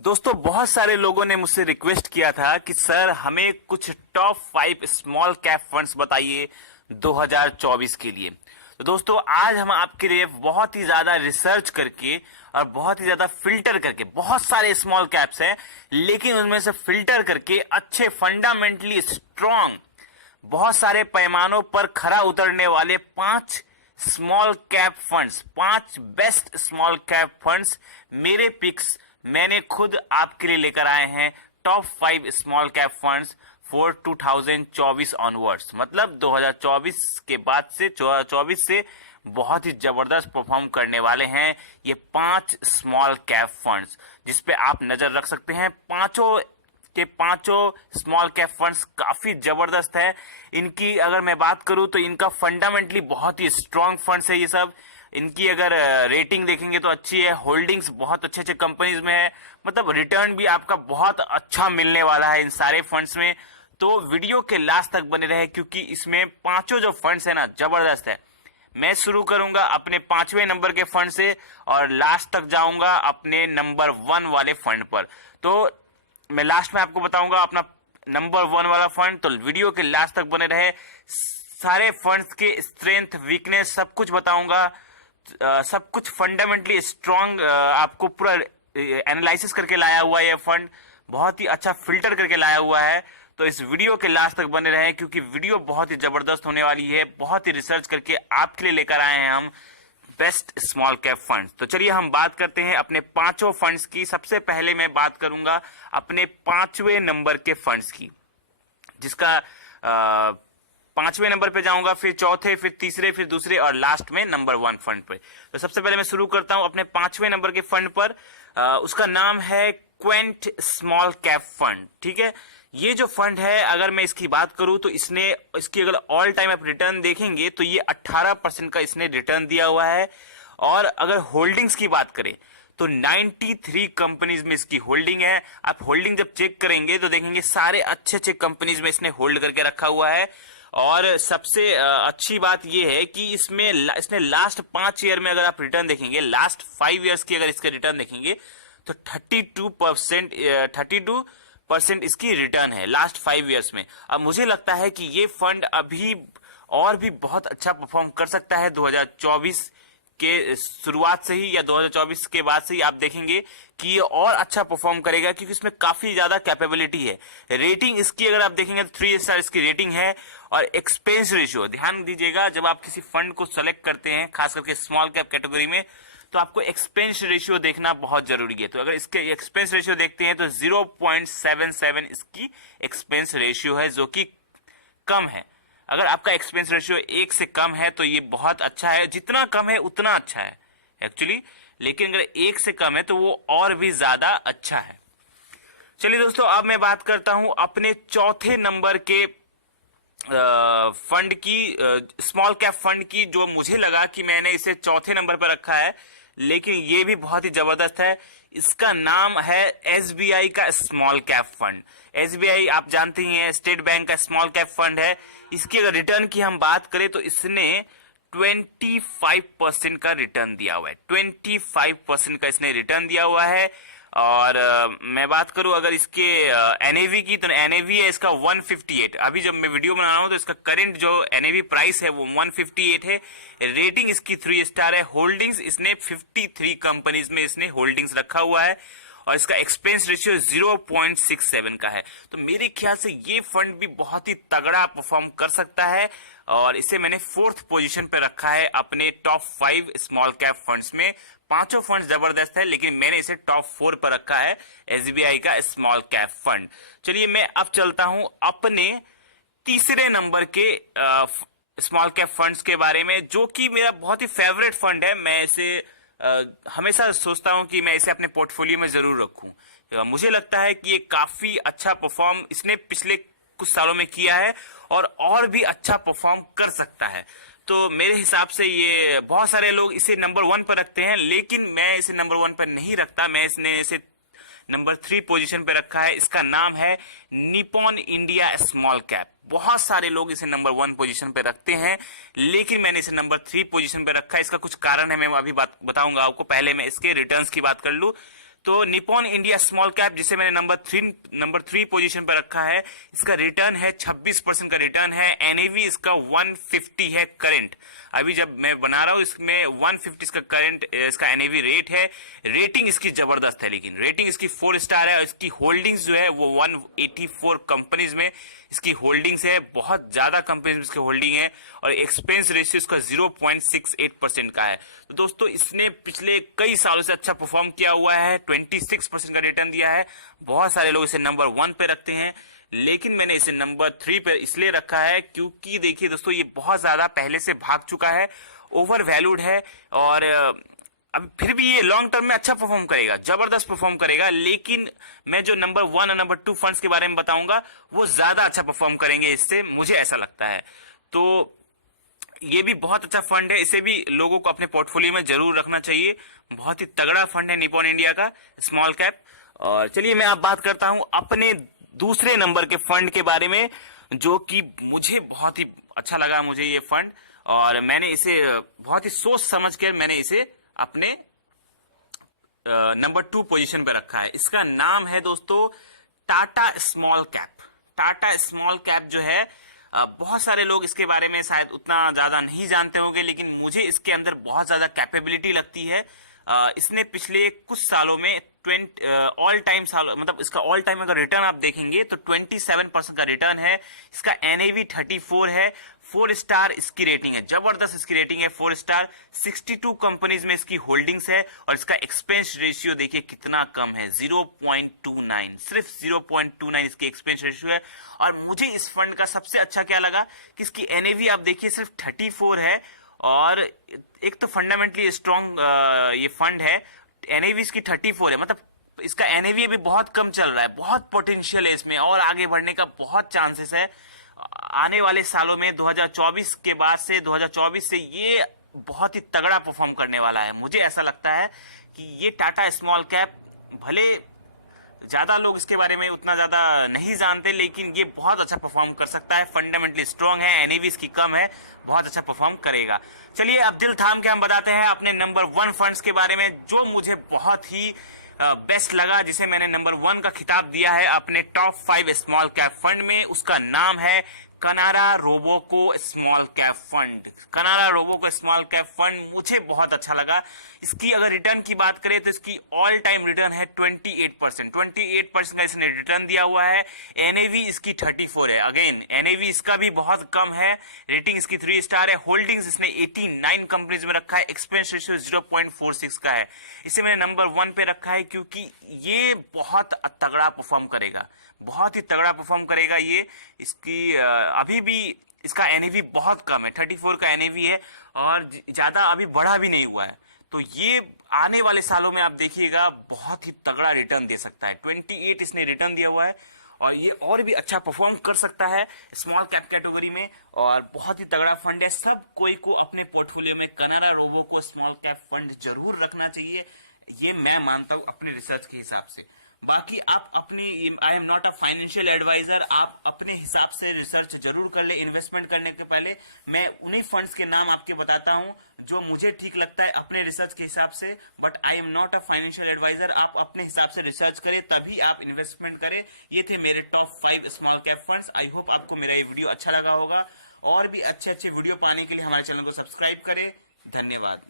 दोस्तों, बहुत सारे लोगों ने मुझसे रिक्वेस्ट किया था कि सर हमें कुछ टॉप 5 स्मॉल कैप फंड्स बताइए 2024 के लिए। तो दोस्तों, आज हम आपके लिए बहुत ही ज्यादा रिसर्च करके और बहुत ही ज्यादा फिल्टर करके, बहुत सारे स्मॉल कैप्स हैं लेकिन उनमें से फिल्टर करके अच्छे फंडामेंटली स्ट्रॉन्ग, बहुत सारे पैमानों पर खरा उतरने वाले 5 small cap funds, 5 best small cap funds, मेरे पिक्स मैंने खुद आपके लिए लेकर आए हैं। Top 5 small cap funds for 2024 onwards, मतलब 2024 के बाद से 2024 से बहुत ही जबरदस्त परफॉर्म करने वाले हैं ये 5 स्मॉल कैप फंड्स, जिसपे आप नजर रख सकते हैं। पांचों के पांचों स्मॉल कैप फंड्स काफी जबरदस्त है। इनकी अगर मैं बात करूं तो इनका फंडामेंटली बहुत ही स्ट्रॉन्ग फंड्स है ये सब। इनकी अगर रेटिंग देखेंगे तो अच्छी है, होल्डिंग्स बहुत अच्छे अच्छे कंपनीज में है, मतलब रिटर्न भी आपका बहुत अच्छा मिलने वाला है इन सारे फंड्स में। तो वीडियो के लास्ट तक बने रहे क्योंकि इसमें पांचों जो फंड्स है ना, जबरदस्त है। मैं शुरू करूंगा अपने 5वें नंबर के फंड से और लास्ट तक जाऊंगा अपने नंबर 1 वाले फंड पर। तो मैं लास्ट में आपको बताऊंगा अपना नंबर 1 वाला फंड, तो वीडियो के लास्ट तक बने रहे। सारे फंड्स के स्ट्रेंथ, वीकनेस सब कुछ बताऊंगा। सब कुछ फंडामेंटली स्ट्रांग आपको पूरा एनालिसिस करके लाया हुआ है। ये फंड बहुत ही अच्छा फिल्टर करके लाया हुआ है। तो इस वीडियो के लास्ट तक बने रहें क्योंकि वीडियो बहुत ही जबरदस्त होने वाली है। बहुत ही रिसर्च करके आपके लिए लेकर आए हैं हम बेस्ट स्मॉल कैप फंड्स। तो चलिए हम बात करते हैं अपने पांचों फंड्स की। सबसे पहले मैं बात करूंगा अपने 5वें नंबर के फंड्स की, जिसका 5वें नंबर पे जाऊंगा, फिर चौथे, फिर तीसरे, फिर दूसरे और लास्ट में नंबर 1 फंड पे। तो सबसे पहले मैं शुरू करता हूं अपने 5वें नंबर के फंड पर। उसका नाम है क्वेंट स्मॉल कैप फंड। ठीक है, ये जो फंड है, अगर मैं इसकी बात करूं तो इसकी अगर ऑल टाइम आप रिटर्न देखेंगे तो ये 18% का इसने रिटर्न दिया हुआ है। और अगर होल्डिंग्स की बात करें तो 93 कंपनीज में इसकी होल्डिंग है। आप होल्डिंग जब चेक करेंगे तो देखेंगे सारे अच्छे अच्छे कंपनीज में इसने होल्ड करके रखा हुआ है। और सबसे अच्छी बात यह है कि इसने लास्ट 5 ईयर में अगर आप रिटर्न देखेंगे, लास्ट 5 ईयर्स की अगर इसके रिटर्न देखेंगे तो 32% इसकी रिटर्न है लास्ट 5 ईयर्स में। अब मुझे लगता है कि ये फंड अभी और भी बहुत अच्छा परफॉर्म कर सकता है 2024 के शुरुआत से ही, या 2024 के बाद से ही आप देखेंगे कि ये और अच्छा परफॉर्म करेगा क्योंकि इसमें काफी ज्यादा कैपेबिलिटी है। रेटिंग इसकी अगर आप देखेंगे तो 3 स्टार इसकी रेटिंग है। और एक्सपेंस रेशियो, ध्यान दीजिएगा जब आप किसी फंड को सेलेक्ट करते हैं, खास करके स्मॉल कैप कैटेगरी में, तो आपको एक्सपेंस रेशियो देखना बहुत जरूरी है। तो अगर इसके एक्सपेंस रेशियो देखते हैं तो 0.77 इसकी एक्सपेंस रेशियो है, जो कि कम है। अगर आपका एक्सपेंस रेशियो 1 से कम है तो ये बहुत अच्छा है, जितना कम है उतना अच्छा है एक्चुअली, लेकिन अगर 1 से कम है तो वो और भी ज्यादा अच्छा है। चलिए दोस्तों, अब मैं बात करता हूं अपने चौथे नंबर के फंड की, स्मॉल कैप फंड की, जो मुझे लगा कि मैंने इसे चौथे नंबर पर रखा है लेकिन ये भी बहुत ही जबरदस्त है। इसका नाम है एसबीआई का स्मॉल कैप फंड। एसबीआई आप जानते ही हैं, स्टेट बैंक का स्मॉल कैप फंड है। इसकी अगर रिटर्न की हम बात करें तो इसने 25% का रिटर्न दिया हुआ है। 25% का इसने रिटर्न दिया हुआ है। और मैं बात करूं अगर इसके एनएवी की, तो एनएवी है इसका 158। अभी जब मैं वीडियो बना रहा हूं तो इसका करंट जो एनएवी प्राइस है वो 158 है। रेटिंग इसकी 3 स्टार है। होल्डिंग्स इसने 53 कंपनीज में इसने होल्डिंग्स रखा हुआ है और इसका एक्सपेंस रेशियो 0.67 का है। तो मेरे ख्याल से ये फंड भी बहुत ही तगड़ा परफॉर्म कर सकता है और इसे मैंने 4th पोजीशन पे रखा है अपने टॉप 5 स्मॉल कैप फंड्स में। पांचों फंड जबरदस्त है लेकिन मैंने इसे टॉप 4 पर रखा है, एसबीआई का स्मॉल कैप फंड। चलिए मैं अब चलता हूं अपने तीसरे नंबर के स्मॉल कैप फंड्स के बारे में, जो कि मेरा बहुत ही फेवरेट फंड है। मैं इसे हमेशा सोचता हूं कि मैं इसे अपने पोर्टफोलियो में जरूर रखूं। मुझे लगता है कि ये काफी अच्छा परफॉर्म इसने पिछले कुछ सालों में किया है और भी अच्छा परफॉर्म कर सकता है। तो मेरे हिसाब से ये, बहुत सारे लोग इसे नंबर 1 पर रखते हैं लेकिन मैं इसे नंबर 1 पर नहीं रखता। मैं इसे नंबर 3 पोजीशन पे रखा है। इसका नाम है निपॉन इंडिया स्मॉल कैप। बहुत सारे लोग इसे नंबर 1 पोजीशन पे रखते हैं लेकिन मैंने इसे नंबर 3 पोजीशन पे रखा है। इसका कुछ कारण है, मैं अभी बात बताऊंगा आपको। पहले मैं इसके रिटर्न्स की बात कर लूं तो निपॉन इंडिया स्मॉल कैप, जिसे मैंने नंबर थ्री पोजीशन पर रखा है, इसका रिटर्न है 26% का रिटर्न है। एनएवी इसका 150 है करंट, अभी जब मैं बना रहा हूं इसमें 150 इसका करंट इसका एनएवी रेट है। रेटिंग इसकी जबरदस्त है, लेकिन रेटिंग इसकी 4 स्टार है और इसकी होल्डिंग्स जो है वो 184 कंपनीज में इसकी होल्डिंग्स है, बहुत ज्यादा कंपनीज में इसकी होल्डिंग है। और एक्सपेंस रेशियो इसका 0.68% का है। तो दोस्तों इसने पिछले कई सालों से अच्छा परफॉर्म किया हुआ है, 26% का रिटर्न दिया है। बहुत सारे लोग इसे नंबर 1 पे रखते हैं, लेकिन मैंने इसे नंबर 3 पे इसलिए रखा है क्योंकि देखिए दोस्तों ये बहुत ज्यादा पहले से भाग चुका है, ओवर वैल्यूड है, और अब फिर भी ये लॉन्ग टर्म में अच्छा परफॉर्म करेगा, जबरदस्त परफॉर्म करेगा। लेकिन मैं जो नंबर 1 और नंबर 2 फंड्स के बारे में बताऊंगा वो ज्यादा अच्छा परफॉर्म करेंगे इससे, मुझे ऐसा लगता है। तो ये भी बहुत अच्छा फंड है, इसे भी लोगों को अपने पोर्टफोलियो में जरूर रखना चाहिए। बहुत ही तगड़ा फंड है निपॉन इंडिया का स्मॉल कैप। और चलिए मैं अब बात करता हूं अपने दूसरे नंबर के फंड के बारे में, जो कि मुझे बहुत ही अच्छा लगा मुझे ये फंड, और मैंने इसे बहुत ही सोच समझ कर मैंने इसे अपने नंबर 2 पोजीशन पे रखा है। इसका नाम है दोस्तों Tata small cap. Tata small cap जो है, बहुत सारे लोग इसके बारे में शायद उतना ज्यादा नहीं जानते होंगे, लेकिन मुझे इसके अंदर बहुत ज्यादा कैपेबिलिटी लगती है। इसने पिछले कुछ सालों में ऑल टाइम साल मतलब इसका ऑल टाइम अगर रिटर्न आप देखेंगे तो 27% का रिटर्न है। इसका एनएवी 34 है, 4 स्टार इसकी रेटिंग है, जबरदस्त इसकी रेटिंग है 4 स्टार। 62 कंपनीज में इसकी होल्डिंग्स है, और इसका एक्सपेंस रेशियो देखिए कितना कम है, 0.29, सिर्फ 0.29 इसकी एक्सपेंस रेशियो है। और मुझे इस फंड का सबसे अच्छा क्या लगा कि इसकी एनएवी आप देखिए सिर्फ 34 है, और एक तो फंडामेंटली स्ट्रॉन्ग ये फंड है। एनएवी इसकी 34 है, मतलब इसका एनएवी अभी बहुत कम चल रहा है, बहुत पोटेंशियल है इसमें और आगे बढ़ने का बहुत चांसेस है। आने वाले सालों में 2024 के बाद से 2024 से ये बहुत ही तगड़ा परफॉर्म करने वाला है। मुझे ऐसा लगता है कि ये टाटा स्मॉल कैप, भले ज्यादा लोग इसके बारे में उतना ज्यादा नहीं जानते, लेकिन ये बहुत अच्छा परफॉर्म कर सकता है, फंडामेंटली स्ट्रॉन्ग है, एनएवी इसकी कम है, बहुत अच्छा परफॉर्म करेगा। चलिए अब दिल थाम के हम बताते हैं अपने नंबर 1 फंड्स के बारे में, जो मुझे बहुत ही बेस्ट लगा, जिसे मैंने नंबर 1 का खिताब दिया है अपने टॉप 5 स्मॉल कैप फंड में। उसका नाम है कनारा रोबोको स्मॉल कैप फंड। कनारा रोबोको स्मॉल कैप फंड मुझे बहुत अच्छा लगा। इसकी अगर रिटर्न की बात करें तो इसकी ऑल टाइम रिटर्न है 28% का इसने रिटर्न दिया हुआ है। एनएवी इसकी 34 है, अगेन एनएवी इसका भी बहुत कम है, रेटिंग इसकी 3 स्टार है। होल्डिंग्स इसने 89 कंपनीज में रखा है, एक्सपेंस रेशियो 0.46 का है। इसे मैंने नंबर 1 पे रखा है क्योंकि ये बहुत तगड़ा परफॉर्म करेगा, बहुत ही तगड़ा परफॉर्म करेगा ये। इसकी अभी भी इसका एनएवी बहुत कम है, 34 का एनएवी है, और ज्यादा अभी बढ़ा भी नहीं हुआ है। तो ये आने वाले सालों में आप देखिएगा बहुत ही तगड़ा रिटर्न दे सकता है। 28 इसने रिटर्न दिया हुआ है, और ये और भी अच्छा परफॉर्म कर सकता है स्मॉल कैप कैटेगरी में, और बहुत ही तगड़ा फंड है। सब कोई को अपने पोर्टफोलियो में कनारा रोबो को स्मॉल कैप फंड जरूर रखना चाहिए, ये मैं मानता हूं अपने रिसर्च के हिसाब से। बाकी आप अपने, I am not a financial adviser, आप अपने हिसाब से रिसर्च जरूर कर ले। इन्वेस्टमेंट करने के पहले मैं उन्हीं फंड्स के नाम आपके बताता हूं जो मुझे ठीक लगता है अपने रिसर्च के हिसाब से, but I am not a financial adviser. आप अपने हिसाब से रिसर्च करें तभी आप इन्वेस्टमेंट करें। ये थे मेरे top 5 small cap funds. I hope आपको मेरा ये वीडियो अच्छा लगा होगा, और भी अच्छे अच्छे वीडियो पाने के लिए हमारे चैनल को सब्सक्राइब करें। धन्यवाद।